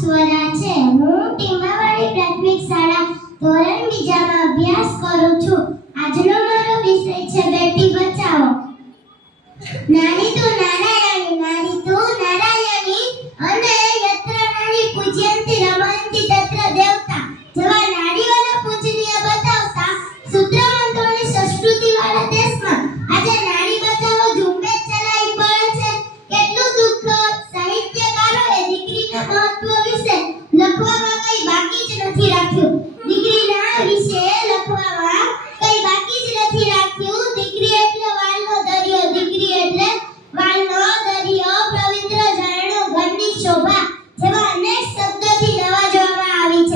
સ્વરા છે. હું ટીમાવાળી પ્રાથમિક શાળા ધોરણ 2માં અભ્યાસ કરું છું. આજનો મારો વિષય છે બેટી બચાવો. નારી તું નારાયણી, નારી તું નારાયણી, અને યત્ર નારી પૂજ્યંતિ રમંતિ તત્ર દેવતા. જેવા નારીઓને પૂજનીય બતાવતા સૂત્ર મંત્રોની સંસ્કૃતિ વાળા દેશમાં આજે નારી બચાવો ઝુંબેશ ચલાવી પડે છે. કેટલું દુઃખ! સાહિત્યકારોએ દીકરીના મહત્વ વિશે લખવામાં કંઈ બાકી જ નથી રાખ્યું. દીકરીના વિશે લખવામાં કંઈ બાકી જ નથી રાખ્યું. દીકરી એટલે વાલનો દરિયો, દીકરી એટલે વાલનો દરિયો, પવિત્ર ઝરણું, ઘરની શોભા જેવા અનેક શબ્દોથી નવાજવામાં આવી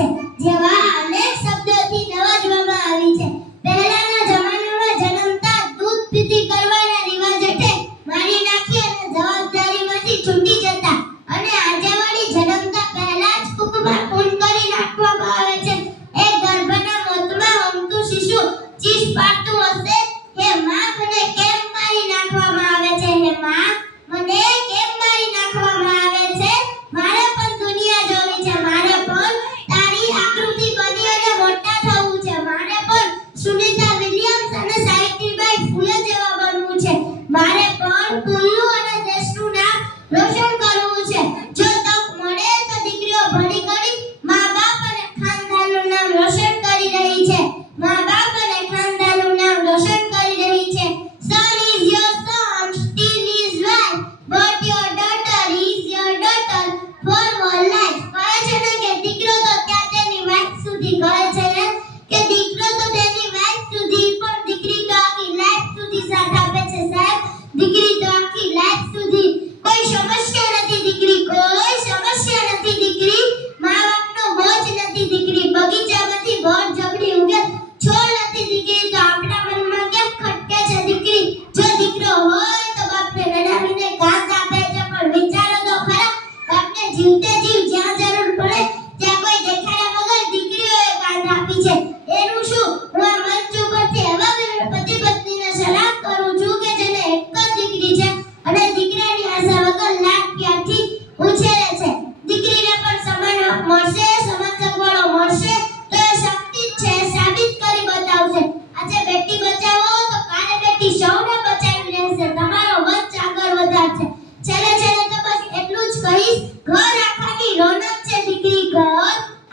છે. પહેલાના જમાનામાં જન્મતા દૂધ પીતી કરવાના રિવાજ હેઠે મારી નાખી અને જવાબદારીમાંથી છૂટી જતા, અને આજે વળી જન્મતા પહેલા જ કુકમાં ખૂન કરી નાખવામાં આવે છે. એક ગર્ભના મોતમાં હોમતું શિશુ ચીસ પાડતું હશે, હે માં મને કેમ મારી નાખવામાં આવે છે, હે માં મને કેમ મારી નાખવામાં આવે છે. મારે પણ દુનિયા જોવી છે, મારે પણ તારી આકૃતિ બની અને મોટા થવું છે, મારે પણ સુનિતા વિલિયમ્સ અને સાવિત્રીબાઈ ફૂલે જેવા બનવું છે, મારે પણ કુલ્લુ અને દેશનું નામ રોશન કરવું છે. જો તક મળે તો દીકરીઓ ભણી ગણી મા-બાપ અને ખાનદાનનું નામ રોશન કરી રહી છે, મા-બાપ અને ખાનદાનનું નામ રોશન કરી રહી છે. Son is your son, still is wife, but your daughter is your daughter for all life. કહે છે ને કે દીકરો તો ત્યાં તેની વાઈફ સુધી, કહે છે ને કે દીકરો તો તેની વાઈફ સુધી, પણ દીકરી તો આખી લાઈફ સુધી સાથ આપે છે. સાહેબ, દીકરી તો આખી લાઈફ સુધી. કોઈ સમસ્યા નથી દીકરી, કોઈ સમસ્યા નથી દીકરી, મા-બાપનો બોજ નથી દીકરી, બગીચામાંથી ભર જબડી ઉગે છોડ નથી દીકરી, તો આપણા મનમાં કેમ ખટકે છે દીકરી. જો દીકરો હોય તો બાપને નડાવીને ઘાસ આપે છે, પણ વિચારો તો ખરા, બાપને જીવતે જીવ જ્યાં જરૂર પડે ત્યાં કોઈ દેખાડ્યા વગર દીકરીઓએ ઘાસ આપી છે. એનું શું? હું આ મંચ ઉપરથી એવા પતિ પત્નીને સલામ કરું છું કે જેને એક જ દીકરી છે અને દીકરાની આશા વગર લાખ પ્યારથી ઉછેરે છે. દીકરીને પણ સમાન હક મળશે, સમાન સગવડો મળશે તો એ શક્તિ જ છે, સાબિત કરી બતાવશે. આજે બેટી બચાવો તો કાલે બેટી સૌને બચાવી લેશે, તમારો વંશ આગળ વધારશે. છેલ્લે તો બસ એટલું જ કહીશ, ઘર આખાની રોનક છે દીકરી, ઘર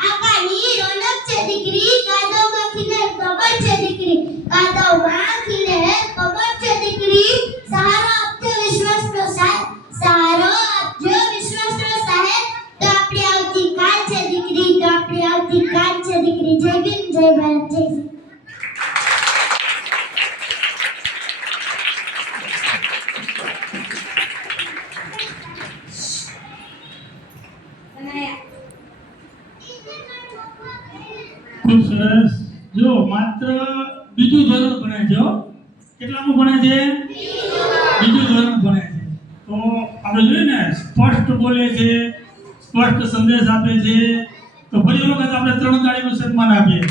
આખાની રોનક છે દીકરી, કાદવમાં ખીલે કમર છે દીકરી, કાદવમાં ખીલે કમર છે દીકરી. સહારો આપજો વિશ્વાસનો સાહેબ, સહારો આપજો વિશ્વાસનો સાહેબ, તો આપણી આવતીકાલ છે દીકરી, તો આપણી આવતીકાલ છે દીકરી. જય ભીમ, જય ભારત, જય શ્રી. ખૂબ સરસ. જો માત્ર બીજું ધોરણ ભણે છે. કેટલામું ભણે છે? બીજું ધોરણ ભણે છે. તો આપણે જોઈએ ને સ્પષ્ટ બોલે છે, સ્પષ્ટ સંદેશ આપે છે, તો ફરી વખત આપણે 3 તાળીનું સન્માન આપીએ.